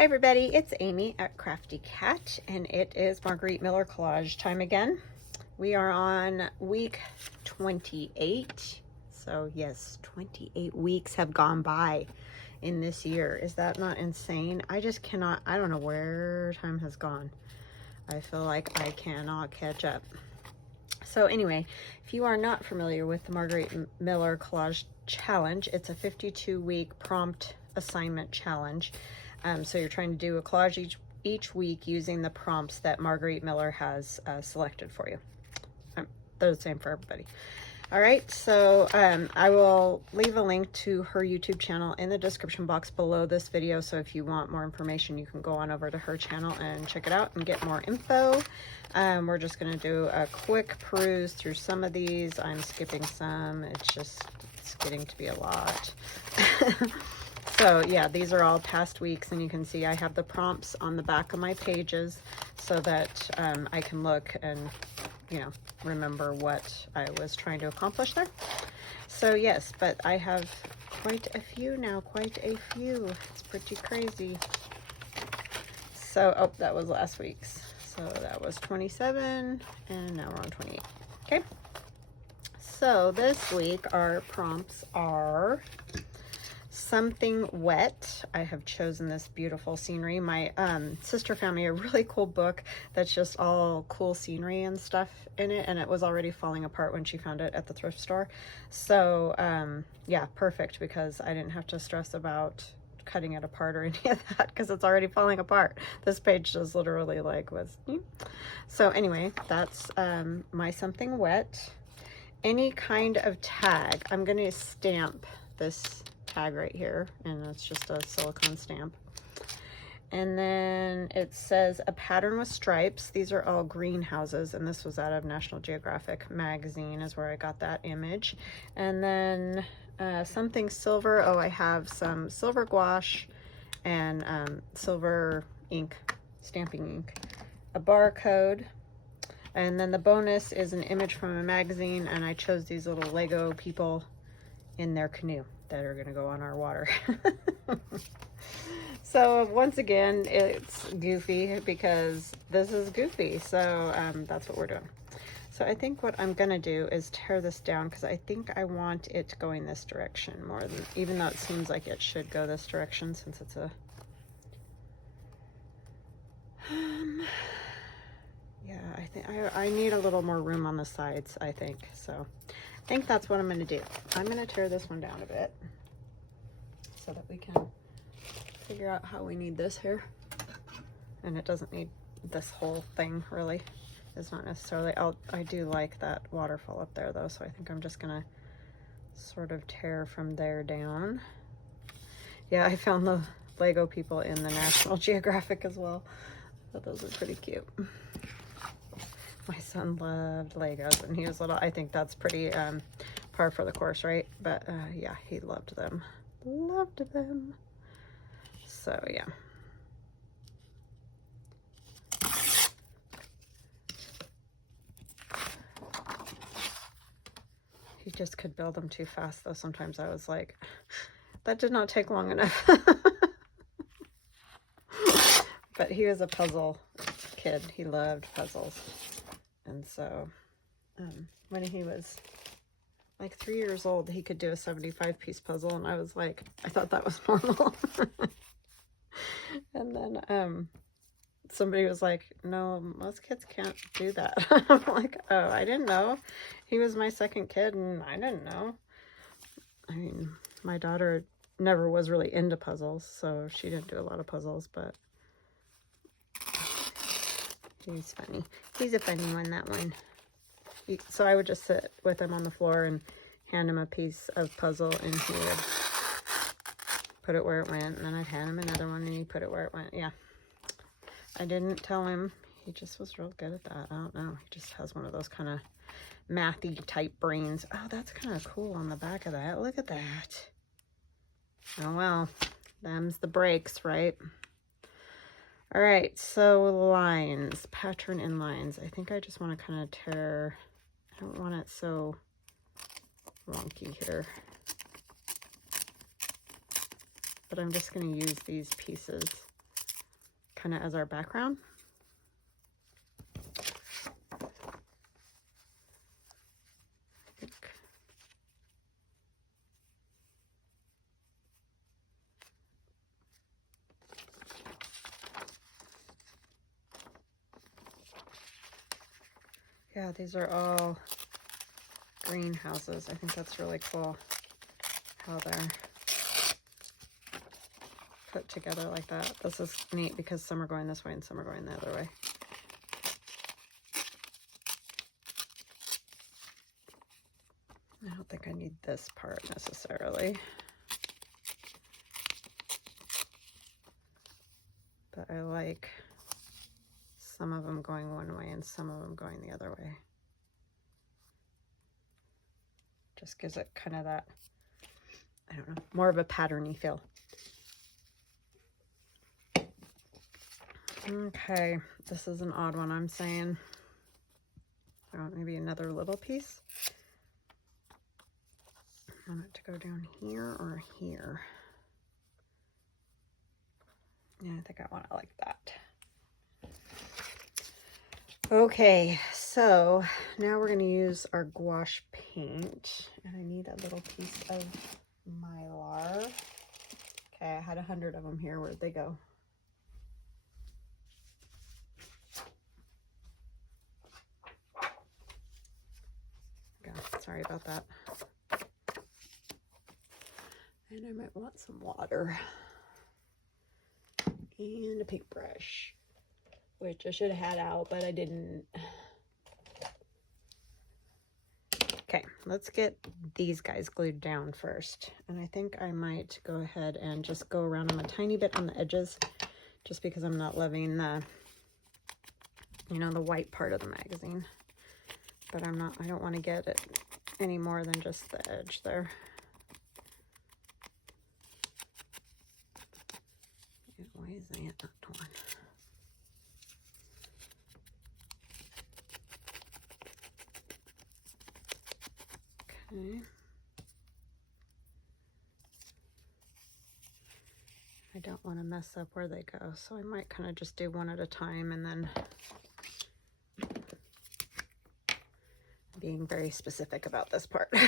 Hi everybody, it's Amy at Crafty Cat, and it is Margarete Miller Collage time again. We are on week 28. So yes, 28 weeks have gone by in this year. Is that not insane? I just cannot, I don't know where time has gone. I feel like I cannot catch up. So anyway, if you are not familiar with the Margarete Miller Collage Challenge, it's a 52-week prompt assignment challenge. So you're trying to do a collage each week using the prompts that Margarete Miller has selected for you. They're the same for everybody. All right, so I will leave a link to her YouTube channel in the description box below this video. So if you want more information, you can go on over to her channel and check it out and get more info. We're just going to do a quick peruse through some of these. I'm skipping some. It's getting to be a lot. So yeah, these are all past weeks, and you can see I have the prompts on the back of my pages so that I can look and, you know, remember what I was trying to accomplish there. So yes, but I have quite a few now, quite a few. It's pretty crazy. So, oh, that was last week's. So that was 27, and now we're on 28. Okay. So this week our prompts are something wet. I have chosen this beautiful scenery. My sister found me a really cool book that's just all cool scenery and stuff in it, and it was already falling apart when she found it at the thrift store. So yeah, perfect, because I didn't have to stress about cutting it apart or any of that because it's already falling apart. This page just literally like was. So anyway, that's my something wet. Any kind of tag. I'm going to stamp this tag right here, and it's just a silicone stamp. And then it says a pattern with stripes. These are all greenhouses, and this was out of National Geographic magazine is where I got that image. And then something silver. Oh, I have some silver gouache and silver ink, stamping ink, a barcode. And then the bonus is an image from a magazine, and I chose these little Lego people in their canoe that are going to go on our water. So once again, it's goofy because this is goofy. So that's what we're doing. So I think what I'm going to do is tear this down because I think I want it going this direction more than, even though it seems like it should go this direction since it's a yeah, I think I need a little more room on the sides, I think. So I think that's what I'm going to do. I'm going to tear this one down a bit so that we can figure out how we need this here. And it doesn't need this whole thing, really. It's not necessarily, I do like that waterfall up there though, so I think I'm just going to sort of tear from there down. Yeah, I found the Lego people in the National Geographic as well. But those are pretty cute. My son loved Legos and he was little. I think that's pretty par for the course, right? But yeah, he loved them. Loved them. So yeah. He just could build them too fast though. Sometimes I was like, that did not take long enough. But he was a puzzle kid. He loved puzzles. And so when he was like 3 years old, he could do a 75-piece puzzle. And I was like, I thought that was normal. And then somebody was like, no, most kids can't do that. I'm like, oh, I didn't know. He was my second kid and I didn't know. I mean, my daughter never was really into puzzles, so she didn't do a lot of puzzles, but he's funny. He's a funny one, that one. So I would just sit with him on the floor and hand him a piece of puzzle, and he would put it where it went, and then I'd hand him another one, and he'd put it where it went. Yeah. I didn't tell him. He just was real good at that. I don't know. He just has one of those kind of mathy type brains. Oh, that's kind of cool on the back of that. Look at that. Oh, well. Them's the breaks, right? All right, so lines, pattern in lines. I think I just want to kind of tear, I don't want it so wonky here. But I'm just going to use these pieces kind of as our background. Yeah, these are all greenhouses. I think that's really cool how they're put together like that. This is neat because some are going this way and some are going the other way. I don't think I need this part necessarily, but I like some of them going one way and some of them going the other way. Just gives it kind of that, I don't know, more of a patterny feel. Okay, this is an odd one, I'm saying. I want maybe another little piece. I want it to go down here or here. Yeah, I think I want it like that. Okay, so now we're going to use our gouache paint, and I need a little piece of mylar. Okay, I had 100 of them here. Where'd they go? Okay, sorry about that. And I might want some water and a paintbrush, which I should have had out, but I didn't. Okay, let's get these guys glued down first. And I think I might go ahead and just go around them a tiny bit on the edges, just because I'm not loving the, you know, the white part of the magazine. But I don't want to get it any more than just the edge there. Why is that not torn? Okay. I don't want to mess up where they go, so I might kind of just do one at a time, and then being very specific about this part. So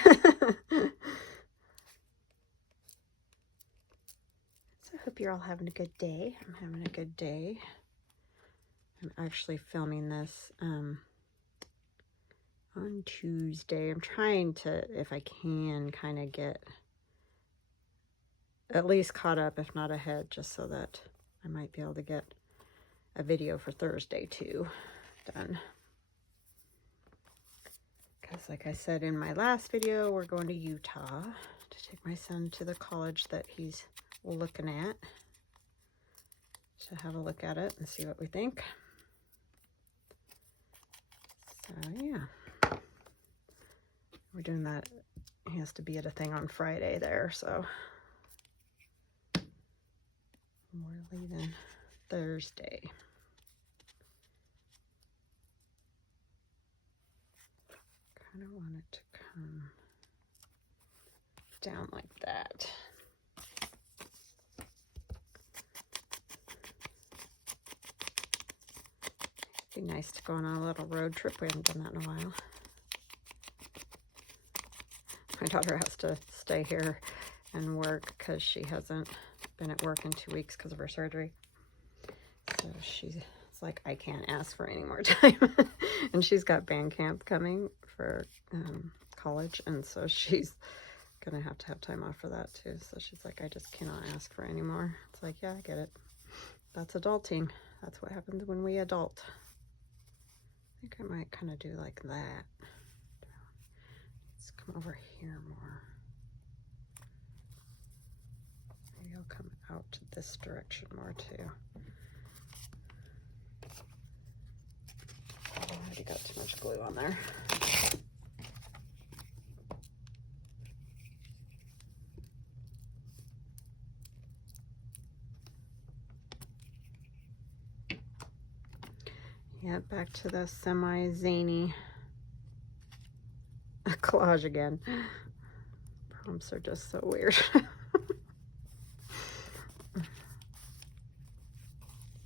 I hope you're all having a good day. I'm having a good day. I'm actually filming this on Tuesday. I'm trying to, if I can, kind of get at least caught up, if not ahead, just so that I might be able to get a video for Thursday too done. Because like I said in my last video, we're going to Utah to take my son to the college that he's looking at, to have a look at it and see what we think. So yeah, we're doing that. He has to be at a thing on Friday there, so we're leaving Thursday. Kind of want it to come down like that. It'd be nice to go on a little road trip. We haven't done that in a while. My daughter has to stay here and work because she hasn't been at work in 2 weeks because of her surgery. So she's like, I can't ask for any more time. And she's got band camp coming for college, and so she's gonna have to have time off for that too. So she's like, I just cannot ask for any more. It's like, yeah, I get it. That's adulting. That's what happens when we adult. I think I might kind of do like that. Let's come over here more. Maybe I'll come out to this direction more too. I already got too much glue on there. Yeah, back to the semi-zany collage again. Prompts are just so weird.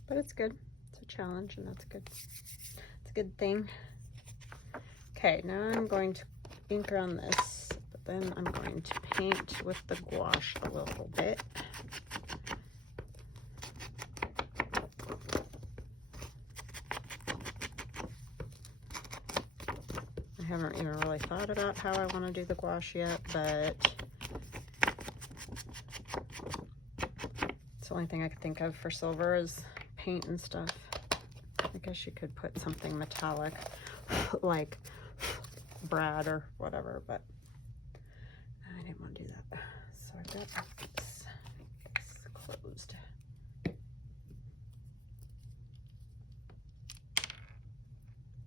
But but it's good. It's a challenge, and that's good. It's a good thing. Okay, now I'm going to ink around this, but then I'm going to paint with the gouache a little bit. I haven't even really thought about how I want to do the gouache yet, but it's the only thing I could think of for silver is paint and stuff. I guess you could put something metallic like Brad or whatever, but I didn't want to do that. So I've got this closed.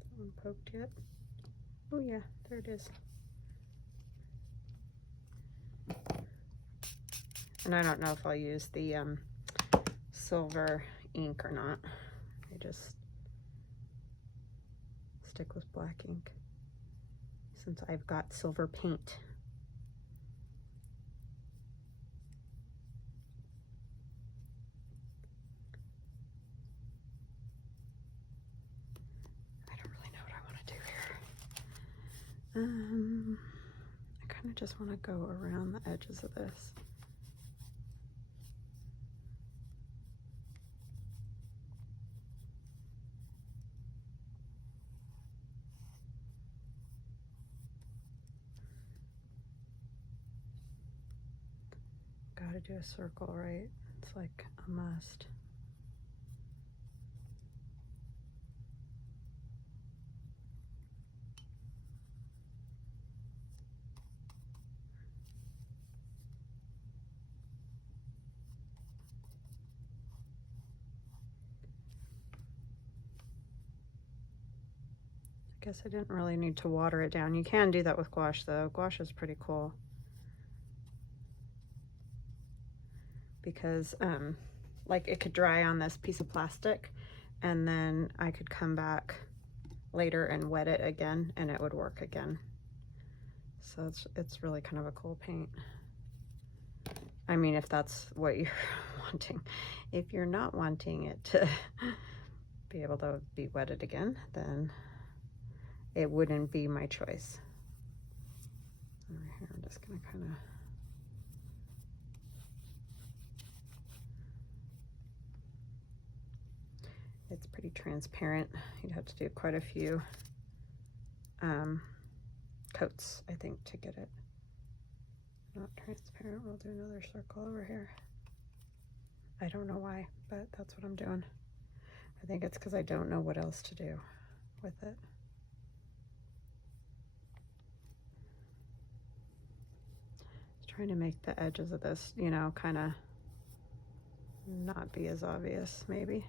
Someone poked yet? Oh yeah, there it is. And I don't know if I'll use the silver ink or not. I just stick with black ink since I've got silver paint. I don't really know what I want to do here. I kind of just want to go around the edges of this. Gotta do a circle, right? It's like a must. I guess I didn't really need to water it down. You can do that with gouache though. Gouache is pretty cool. Because like it could dry on this piece of plastic and then I could come back later and wet it again and it would work again. So it's really kind of a cool paint. I mean, if that's what you're wanting. If you're not wanting it to be able to be wetted again, then it wouldn't be my choice. Over here, I'm just gonna kind of it's pretty transparent. You'd have to do quite a few coats, I think, to get it not transparent. We'll do another circle over here. I don't know why, but that's what I'm doing. I think it's because I don't know what else to do with it. Just trying to make the edges of this, you know, kind of not be as obvious, maybe.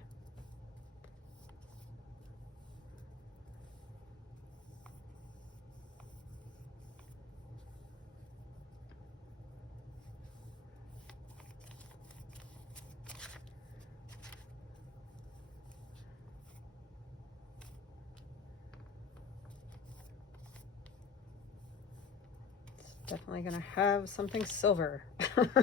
Definitely gonna have something silver. Don't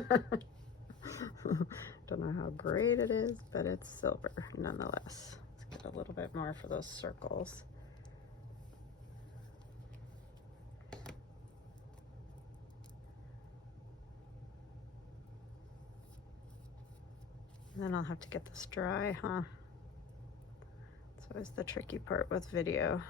know how great it is, but it's silver nonetheless. Let's get a little bit more for those circles. And then I'll have to get this dry, huh? That's always the tricky part with video.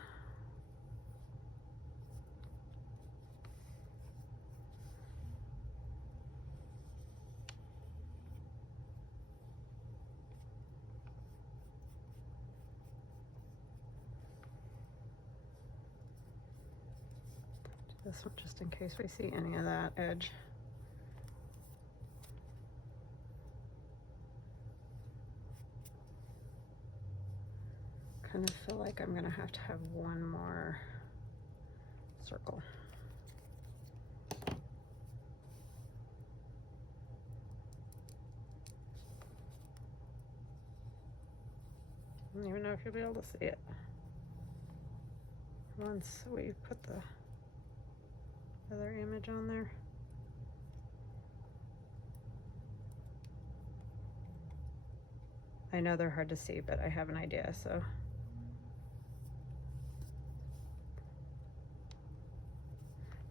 This one just in case we see any of that edge. Kind of feel like I'm gonna have to have one more circle. I don't even know if you'll be able to see it once we put the other image on there. I know they're hard to see, but I have an idea, so.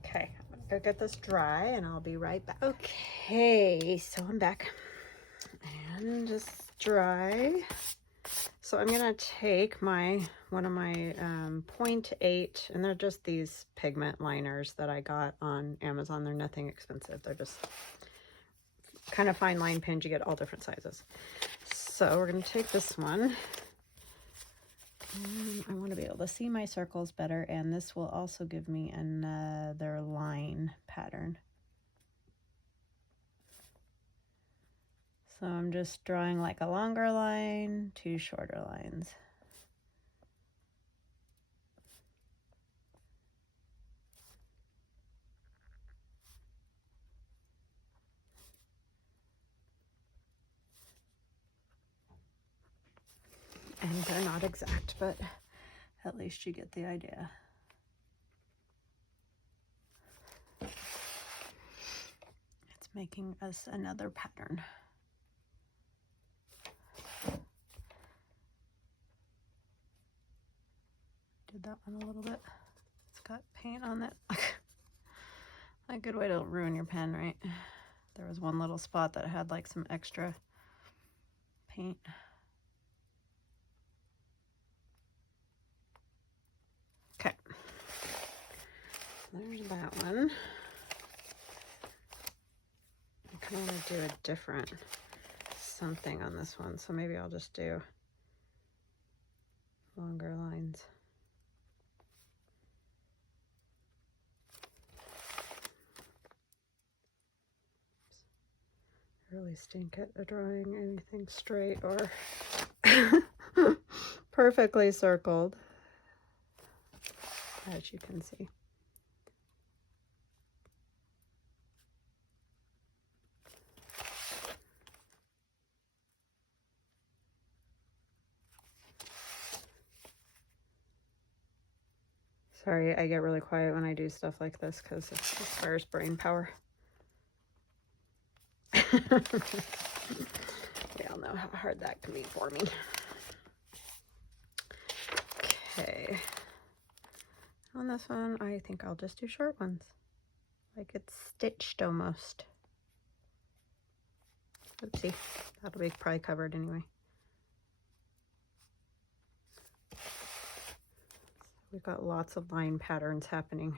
Okay, I'm gonna go get this dry and I'll be right back. Okay, so I'm back and just dry. So I'm gonna take one of my 0.8, and they're just these pigment liners that I got on Amazon. They're nothing expensive. They're just kind of fine line pins. You get all different sizes. So we're gonna take this one. I want to be able to see my circles better, and this will also give me another line pattern. So I'm just drawing like a longer line, 2 shorter lines. And they're not exact, but at least you get the idea. It's making us another pattern. Did that one a little bit. It's got paint on it. A good way to ruin your pen, right? There was one little spot that had like some extra paint. Okay, there's that one. I kind of want to do a different something on this one, so maybe I'll just do longer lines. I really stink at drawing anything straight or perfectly circled, as you can see. Sorry, I get really quiet when I do stuff like this because it requires brain power. We all know how hard that can be for me. Okay. On this one, I think I'll just do short ones. Like it's stitched almost. Oopsie. That'll be probably covered anyway. We've got lots of line patterns happening.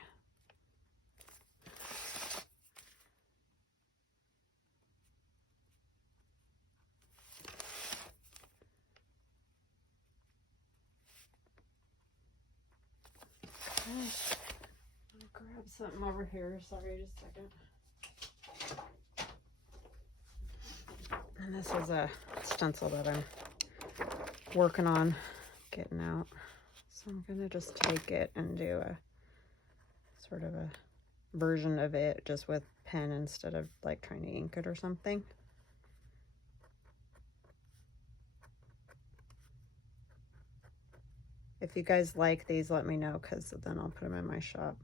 I'm gonna grab something over here. Sorry, just a second. And this is a stencil that I'm working on getting out. So I'm gonna just take it and do a sort of a version of it just with pen instead of like trying to ink it or something. If you guys like these, let me know, because then I'll put them in my shop.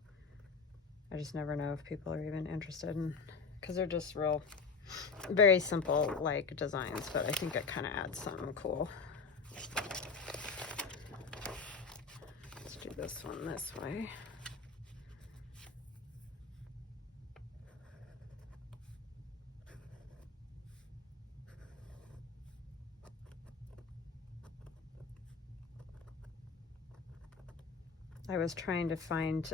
I just never know if people are even interested in, because they're just real, very simple like designs, but I think it kind of adds something cool. Let's do this one this way. I was trying to find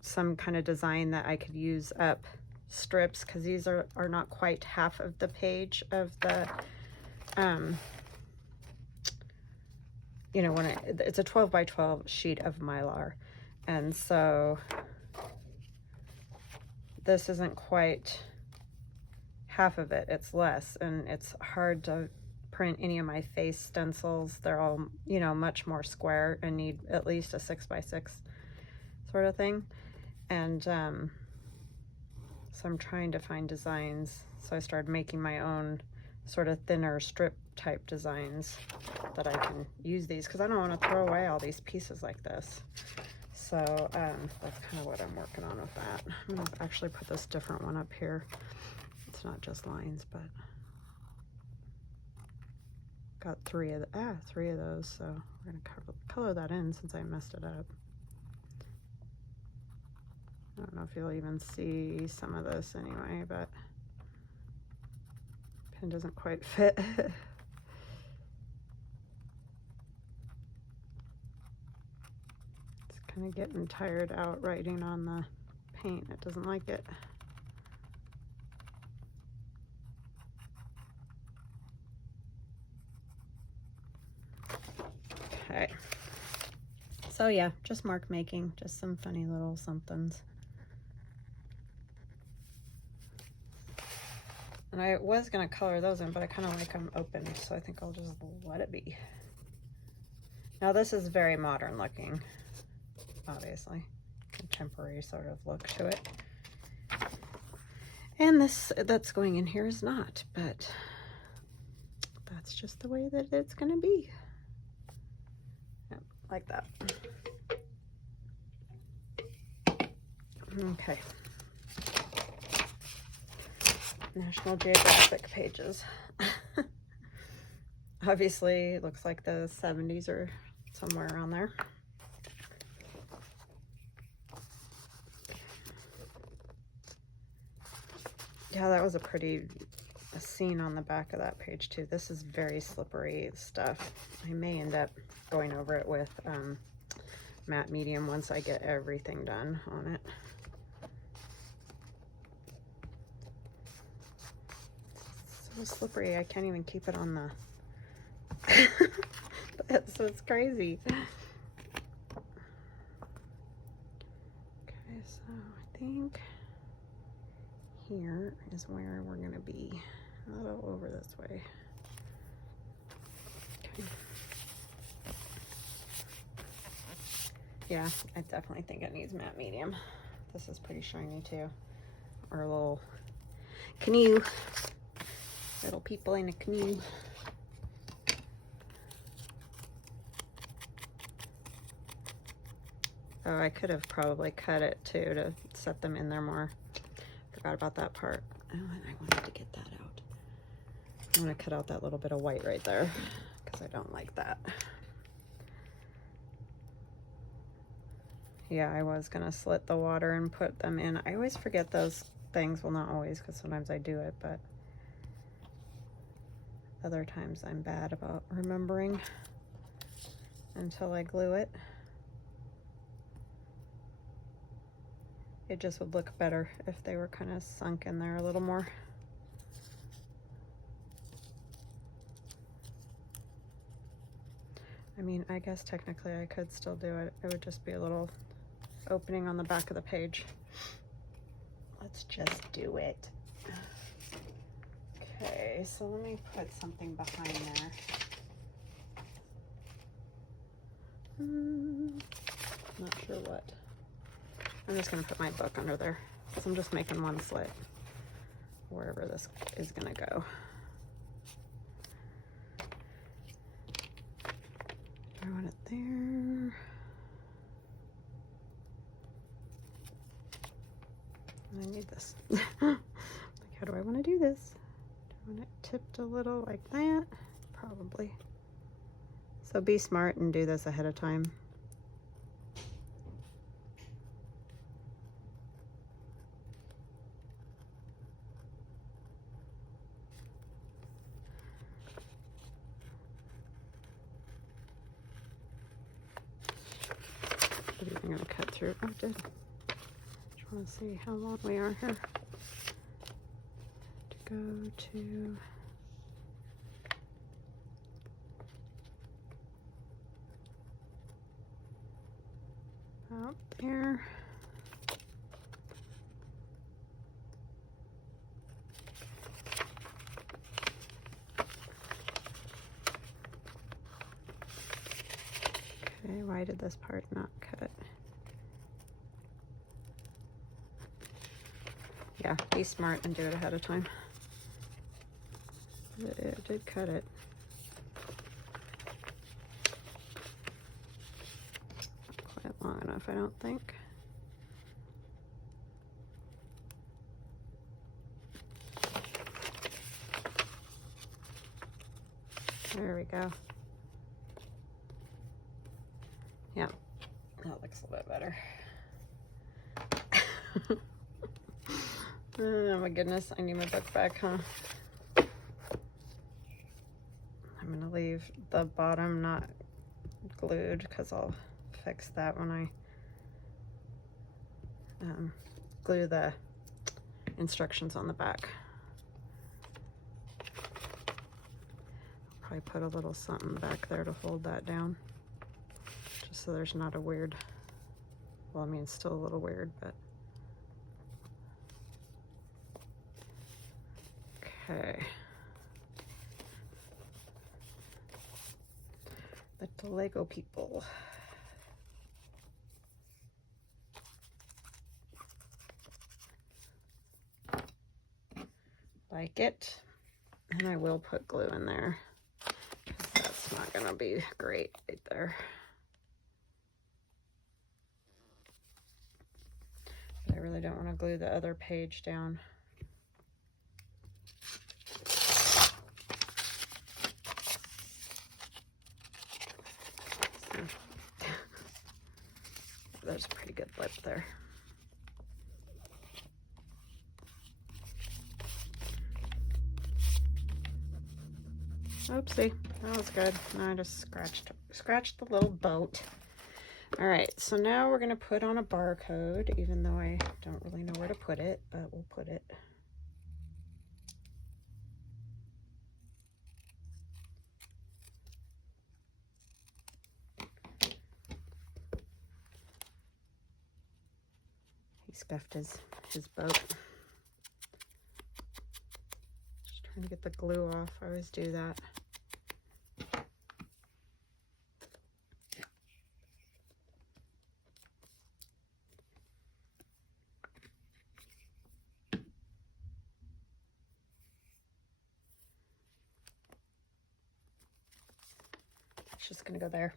some kind of design that I could use up strips, because these are not quite half of the page of the, you know, when it's a 12 by 12 sheet of Mylar. And so this isn't quite half of it, it's less, and it's hard to print any of my face stencils. They're all, you know, much more square and need at least a 6 by 6 sort of thing. And so I'm trying to find designs. So I started making my own sort of thinner strip type designs that I can use these, because I don't want to throw away all these pieces like this. So that's kind of what I'm working on with that. I'm going to actually put this different one up here. It's not just lines, but got three of those, so we're gonna color that in since I messed it up. I don't know if you'll even see some of this anyway, but pen doesn't quite fit. It's kind of getting tired out writing on the paint. It doesn't like it. Okay. So yeah, just mark making, just some funny little somethings. And I was gonna color those in, but I kind of like them open, so I think I'll just let it be. Now this is very modern looking, obviously. Contemporary sort of look to it. And this that's going in here is not, but that's just the way that it's gonna be. Yep, like that. Okay. National Geographic pages. Obviously, it looks like the 70s or somewhere around there. Yeah, that was a pretty scene on the back of that page too. This is very slippery stuff. I may end up going over it with matte medium once I get everything done on it. It's so slippery, I can't even keep it on the so it's crazy. Okay, so I think here is where we're gonna be. A little over this way. Okay. Yeah, I definitely think it needs matte medium. This is pretty shiny too. Or a little canoe. Little people in a canoe. Oh, I could have probably cut it too to set them in there more. Forgot about that part. Oh, and I wanted to get that out. I'm gonna cut out that little bit of white right there because I don't like that. Yeah, I was gonna slit the water and put them in. I always forget those things. Well, not always, because sometimes I do it, but other times I'm bad about remembering until I glue it. It just would look better if they were kind of sunk in there a little more. I mean, I guess technically I could still do it. It would just be a little opening on the back of the page. Let's just do it. Okay, so let me put something behind there. Not sure what. I'm just gonna put my book under there. So I'm just making one slit wherever this is gonna go. I want it there. I need this. Like, how do I want to do this? Do I want it tipped a little like that? Probably. So be smart and do this ahead of time. What do you think I'm going to cut through? Oh, I did. Just want to see how long we are here. To go to about there. Okay, why did this part not cut? Yeah, be smart and do it ahead of time. It did cut it. Not quite long enough, I don't think. There we go. Yeah, that looks a little bit better. Oh my goodness, I need my book back, huh? I'm gonna leave the bottom not glued because I'll fix that when I glue the instructions on the back. Probably put a little something back there to hold that down, just so there's not a weird, well, I mean, it's still a little weird, but okay. The Lego people. Like it. And I will put glue in there, because that's not gonna be great right there. But I really don't want to glue the other page down. There's a pretty good lip there. Oopsie, that was good. No, I just scratched the little boat. All right, so now we're gonna put on a barcode, even though I don't really know where to put it, but we'll put it. He scuffed his boat. Just trying to get the glue off. I always do that. It's just gonna go there.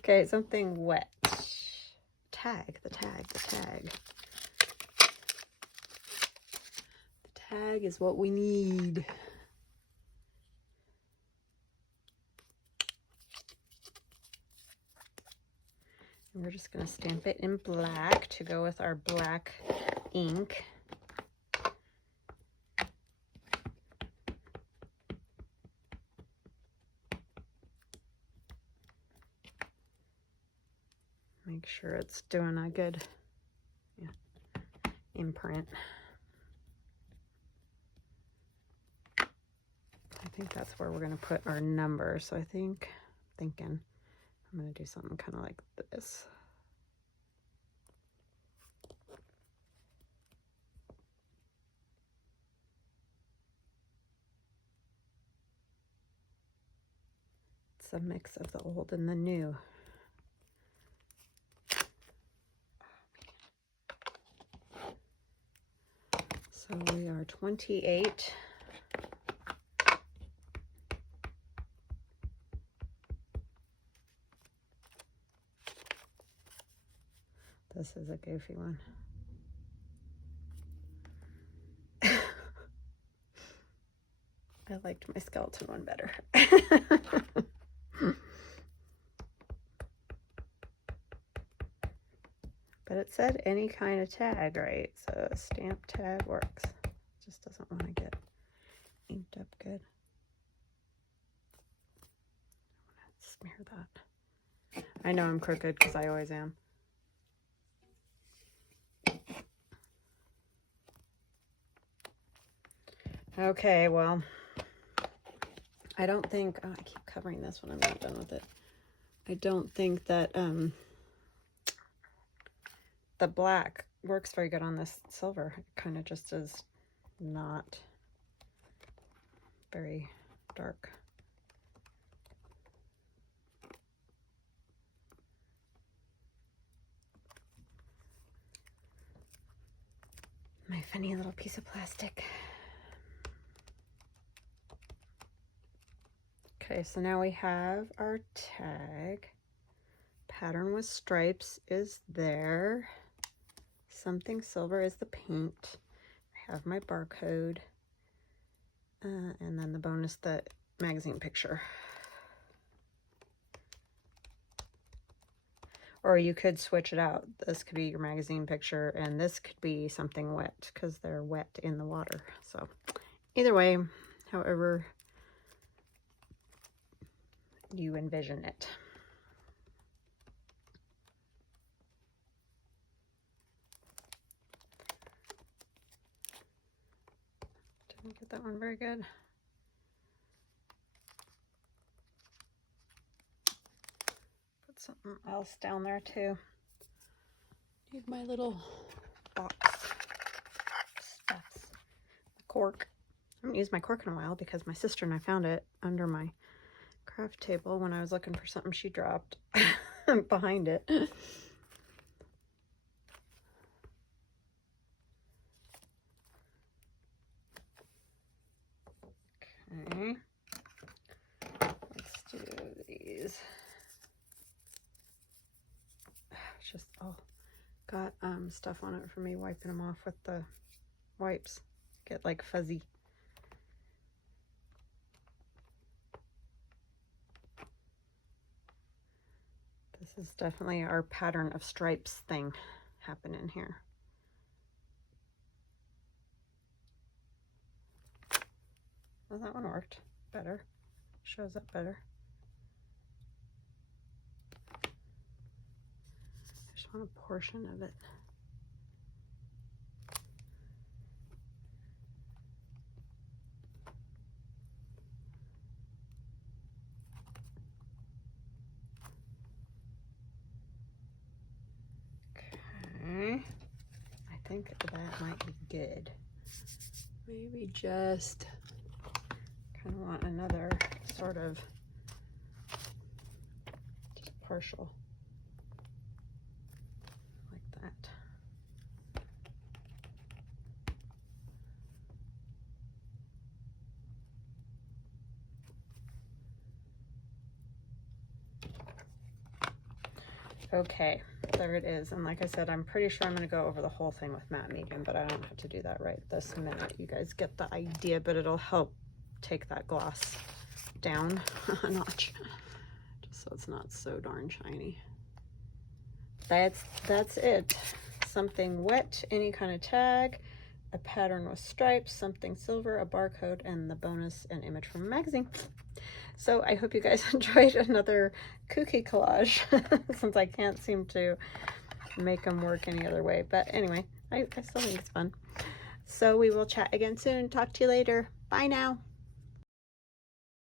Okay, something wet. Tag, the tag. The tag is what we need. And we're just gonna stamp it in black to go with our black ink. Make sure it's doing a good imprint. I think that's where we're gonna put our number. So thinking I'm gonna do something kind of like this. It's a mix of the old and the new. So we are 28. This is a goofy one. I liked my skeleton one better. But it said any kind of tag, right? So a stamp tag works. Just doesn't want to get inked up good. I want to smear that. I know I'm crooked because I always am. Okay, well, I don't think, oh, I keep covering this when I'm not done with it. I don't think that the black works very good on this silver. It kind of just is not very dark. My funny little piece of plastic. Okay, so now we have our tag. Pattern with stripes is there. Something silver is the paint. I have my barcode. And then the bonus that magazine picture. Or you could switch it out. This could be your magazine picture, and this could be something wet because they're wet in the water. So either way, however you envision it. Didn't get that one very good. Put something else down there too. Need my little box stuffs. Cork. I haven't used my cork in a while because my sister and I found it under my craft table when I was looking for something she dropped behind it. Okay, let's do these. It's just, oh, got stuff on it for me wiping them off with the wipes. Get like fuzzy. This is definitely our pattern of stripes thing happening here. Well, that one worked better. Shows up better. I just want a portion of it. Okay. I think that might be good. Maybe just kind of want another sort of just partial like that. Okay, there it is. And like I said, I'm pretty sure I'm going to go over the whole thing with matte medium, but I don't have to do that right this minute. You guys get the idea, but it'll help take that gloss down a notch, just so it's not so darn shiny. That's it. Something wet, any kind of tag, a pattern with stripes, something silver, a barcode, and the bonus and image from a magazine. So I hope you guys enjoyed another kooky collage since I can't seem to make them work any other way. But anyway, I still think it's fun. So we will chat again soon. Talk to you later. Bye now.